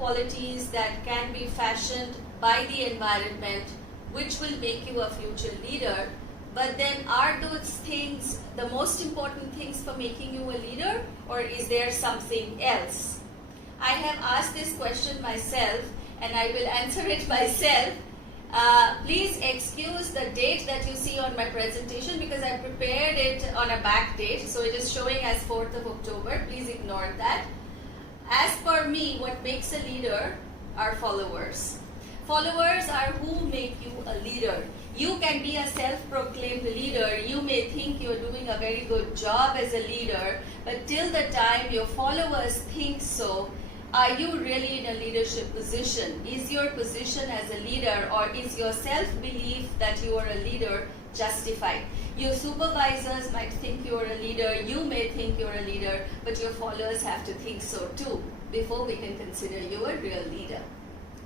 qualities that can be fashioned by the environment which will make you a future leader, but then are those things the most important things for making you a leader, or is there something else? I have asked this question myself and I will answer it myself. Please excuse the date that you see on my presentation because I prepared it on a back date, so it is showing as 4th of October. Please ignore that. As per me, what makes a leader are followers. Followers are who make you a leader. You can be a self-proclaimed leader. You may think you're doing a very good job as a leader, but till the time your followers think so, are you really in a leadership position? Is your position as a leader, or is your self-belief that you are a leader justified? Your supervisors might think you're a leader, you may think you're a leader, but your followers have to think so too before we can consider you a real leader.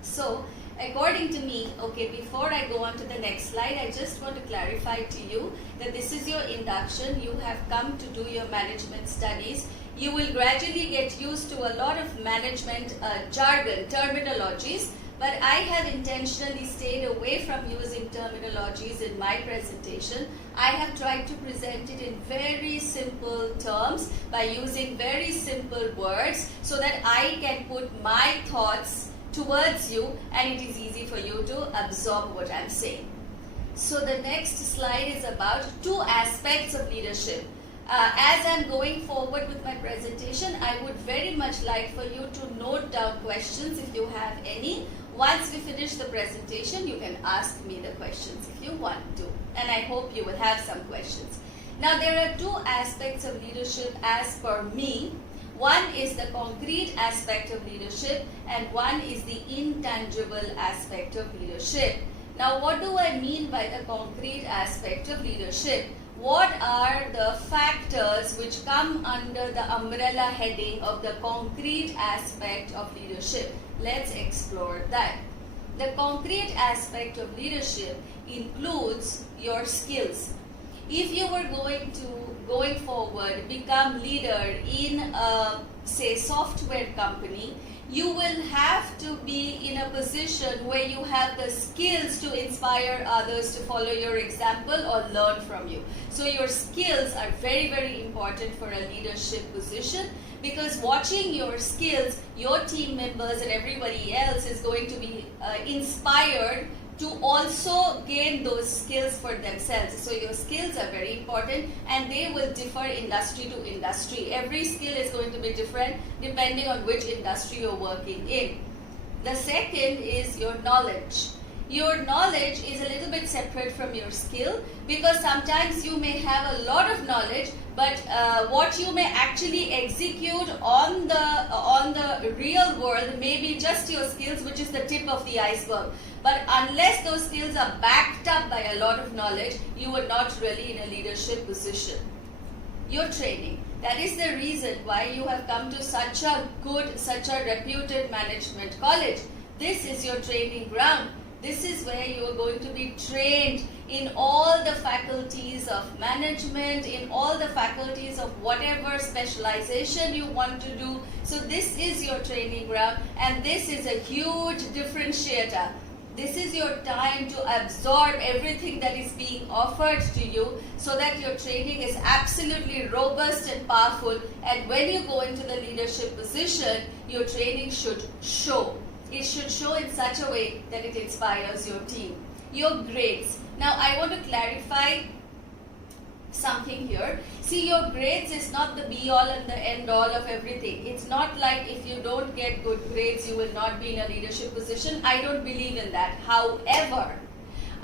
So, according to me, okay, before I go on to the next slide, I just want to clarify to you that this is your induction. You have come to do your management studies. You will gradually get used to a lot of management jargon, terminologies, but I have intentionally stayed away from using terminologies in my presentation. I have tried to present it in very simple terms by using very simple words so that I can put my thoughts towards you and it is easy for you to absorb what I'm saying. So the next slide is about two aspects of leadership. As I'm going forward with my presentation, I would very much like for you to note down questions if you have any. Once we finish the presentation, you can ask me the questions if you want to. And I hope you will have some questions. Now, there are two aspects of leadership as per me. One is the concrete aspect of leadership and one is the intangible aspect of leadership. Now, what do I mean by the concrete aspect of leadership? What are the factors which come under the umbrella heading of the concrete aspect of leadership? Let's explore that. The concrete aspect of leadership includes your skills. If you were going forward, become leader in a, say, software company, you will have to be in a position where you have the skills to inspire others to follow your example or learn from you. So your skills are very, very important for a leadership position, because watching your skills, your team members and everybody else is going to be inspired to also gain those skills for themselves. So your skills are very important and they will differ industry to industry. Every skill is going to be different depending on which industry you're working in. The second is your knowledge. Your knowledge is a little bit separate from your skill, because sometimes you may have a lot of knowledge, but what you may actually execute on the real world may be just your skills, which is the tip of the iceberg. But unless those skills are backed up by a lot of knowledge, you are not really in a leadership position. Your training. That is the reason why you have come to such a reputed management college. This is your training ground. This is where you are going to be trained in all the faculties of management, in all the faculties of whatever specialization you want to do. So this is your training ground, and this is a huge differentiator. This is your time to absorb everything that is being offered to you so that your training is absolutely robust and powerful, and when you go into the leadership position, your training should show. It should show in such a way that it inspires your team. Your grades. Now I want to clarify something here. See, your grades is not the be all and the end all of everything. It's not like if you don't get good grades, you will not be in a leadership position. I don't believe in that. However,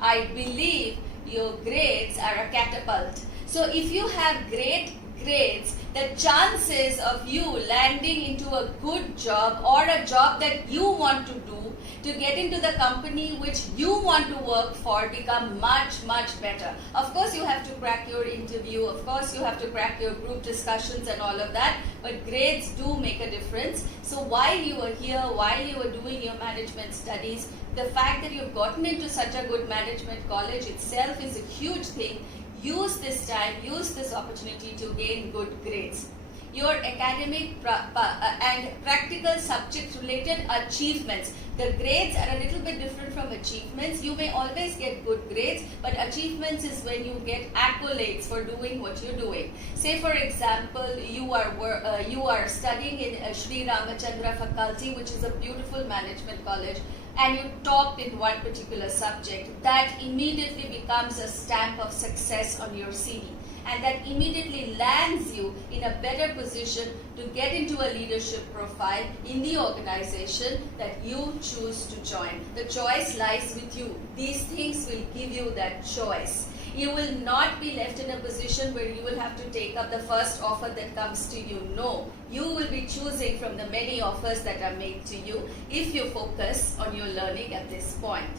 I believe your grades are a catapult. So if you have great grades, the chances of you landing into a good job or a job that you want to do to get into the company which you want to work for become much, much better. Of course, you have to crack your interview. Of course, you have to crack your group discussions and all of that. But grades do make a difference. So while you are here, while you are doing your management studies, the fact that you've gotten into such a good management college itself is a huge thing. Use this time, use this opportunity to gain good grades. your academic and practical subject related achievements. The grades are a little bit different from achievements. You may always get good grades, but achievements is when you get accolades for doing what you're doing. Say for example, you are studying in Sri Ramachandra Faculty, which is a beautiful management college, and you topped in one particular subject. That immediately becomes a stamp of success on your CV. And that immediately lands you in a better position to get into a leadership profile in the organization that you choose to join. The choice lies with you. These things will give you that choice. You will not be left in a position where you will have to take up the first offer that comes to you. No, you will be choosing from the many offers that are made to you if you focus on your learning at this point.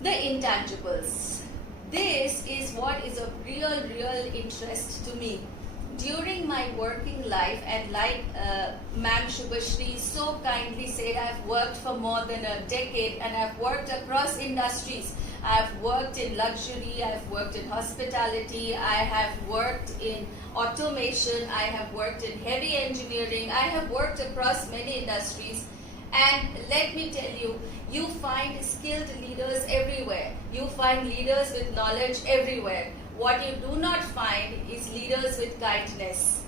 The intangibles. This is what is of real interest to me. During my working life, and like Ma'am Shubhashri so kindly said, I've worked for more than a decade and I've worked across industries. I've worked in luxury, I've worked in hospitality, I have worked in automation, I have worked in heavy engineering, I have worked across many industries. And let me tell you, you find skilled leaders everywhere. You find leaders with knowledge everywhere. What you do not find is leaders with kindness.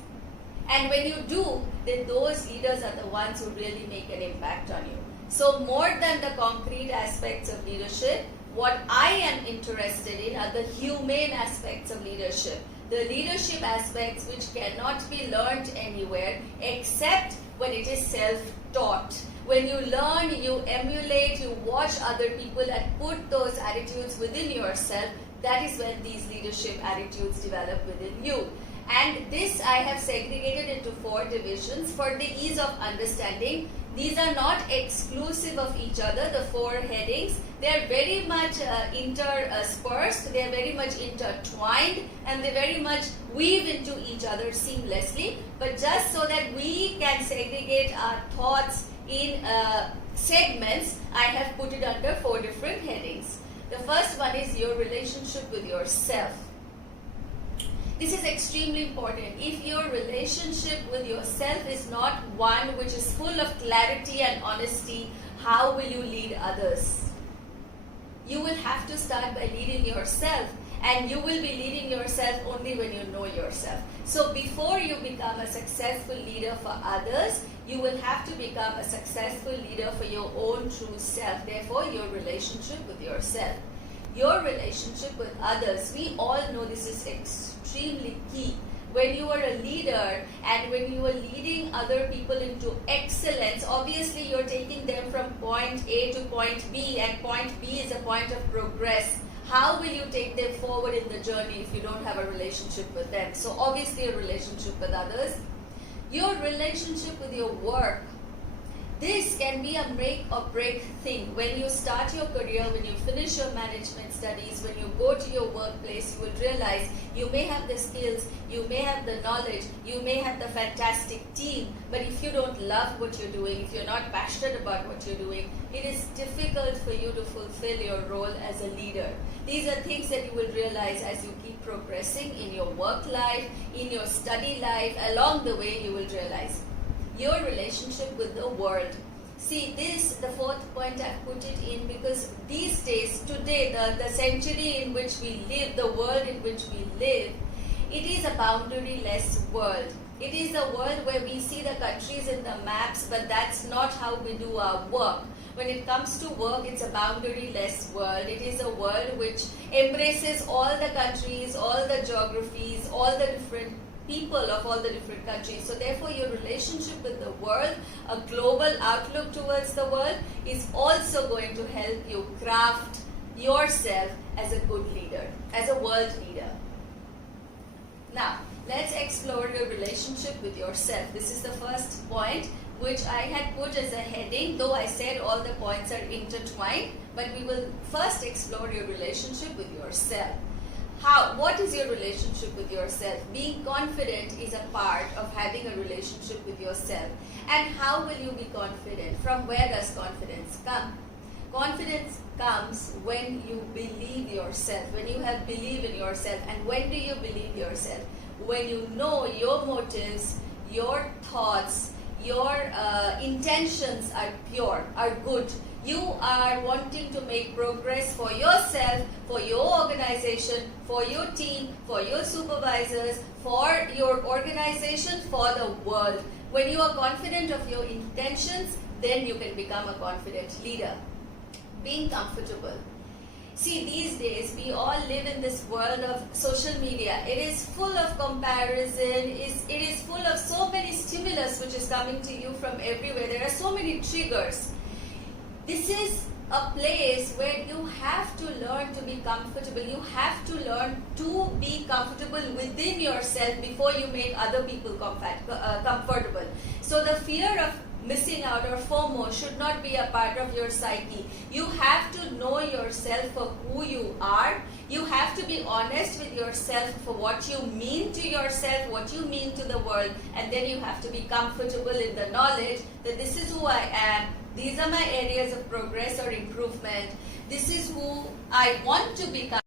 And when you do, then those leaders are the ones who really make an impact on you. So more than the concrete aspects of leadership, what I am interested in are the humane aspects of leadership. The leadership aspects which cannot be learned anywhere except when it is self-taught. When you learn, you emulate, you watch other people and put those attitudes within yourself, that is when these leadership attitudes develop within you. And this I have segregated into 4 divisions for the ease of understanding. These are not exclusive of each other, the 4 headings. They are very much interspersed, they are very much intertwined, and they very much weave into each other seamlessly. But just so that we can segregate our thoughts in segments, I have put it under 4 different headings. The first one is your relationship with yourself. This is extremely important. If your relationship with yourself is not one which is full of clarity and honesty, how will you lead others? You will have to start by leading yourself, and you will be leading yourself only when you know yourself. So before you become a successful leader for others, you will have to become a successful leader for your own true self. Therefore, your relationship with yourself. Your relationship with others, we all know this is extremely key. When you are a leader and when you are leading other people into excellence, obviously you're taking them from point A to point B, and point B is a point of progress. How will you take them forward in the journey if you don't have a relationship with them? So obviously a relationship with others. Your relationship with your work. This can be a make or break thing. When you start your career, when you finish your management studies, when you go to your workplace, you will realize you may have the skills, you may have the knowledge, you may have the fantastic team, but if you don't love what you're doing, if you're not passionate about what you're doing, it is difficult for you to fulfill your role as a leader. These are things that you will realize as you keep progressing in your work life, in your study life. Along the way, you will realize your relationship with the world. See, this, the 4th point, I've put it in because these days, today, the century in which we live, the world in which we live, it is a boundary-less world. It is a world where we see the countries in the maps, but that's not how we do our work. When it comes to work, it's a boundary-less world. It is a world which embraces all the countries, all the geographies, all the different people of all the different countries. So therefore your relationship with the world, a global outlook towards the world, is also going to help you craft yourself as a good leader, as a world leader. Now, let's explore your relationship with yourself. This is the first point which I had put as a heading, though I said all the points are intertwined, but we will first explore your relationship with yourself. What is your relationship with yourself? Being confident is a part of having a relationship with yourself. And how will you be confident? From where does confidence come? Confidence comes when you believe yourself, when you have belief in yourself. And when do you believe yourself? When you know your motives, your thoughts, your intentions are pure, are good, you are wanting to make progress for yourself, for your organization, for your team, for your supervisors, for your organization, for the world. When you are confident of your intentions, then you can become a confident leader. Being comfortable. See, these days we all live in this world of social media. It is full of comparison. It is full of so many stimulus which is coming to you from everywhere. There are so many triggers. This is a place where you have to learn to be comfortable. You have to learn to be comfortable within yourself before you make other people comfortable. So the fear of missing out or FOMO should not be a part of your psyche. You have to know yourself for who you are. You have to be honest with yourself for what you mean to yourself, what you mean to the world, and then you have to be comfortable in the knowledge that this is who I am. These are my areas of progress or improvement. This is who I want to become.